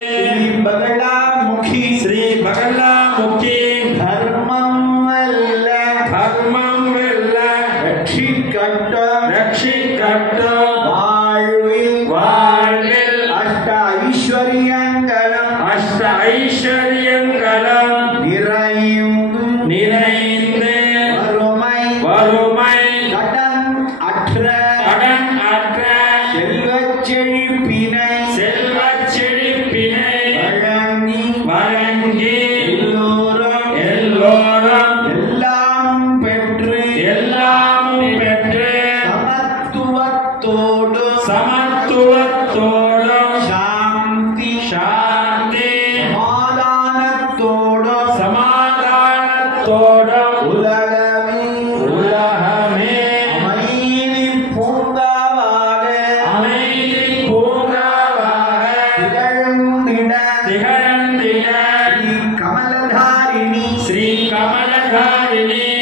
श्री बगलामुखी धर्मं वल्ल रक्षिकट्ट வாழ்வில் அஷ்ட ஐஸ்வரியங்களும் நிறைந்து வறுமை கடன் அற்ற செல்வச் செழிப்பினை வழங்கி எல்லோரும் எல்லாமும் பெற்று சமத்துவத்தோடும் சாந்தி சமாதானத்தோடும் உலகமே அமைதி பூங்காவாக திகழ்ந்திட ஸ்ரீ கமலதாரிணி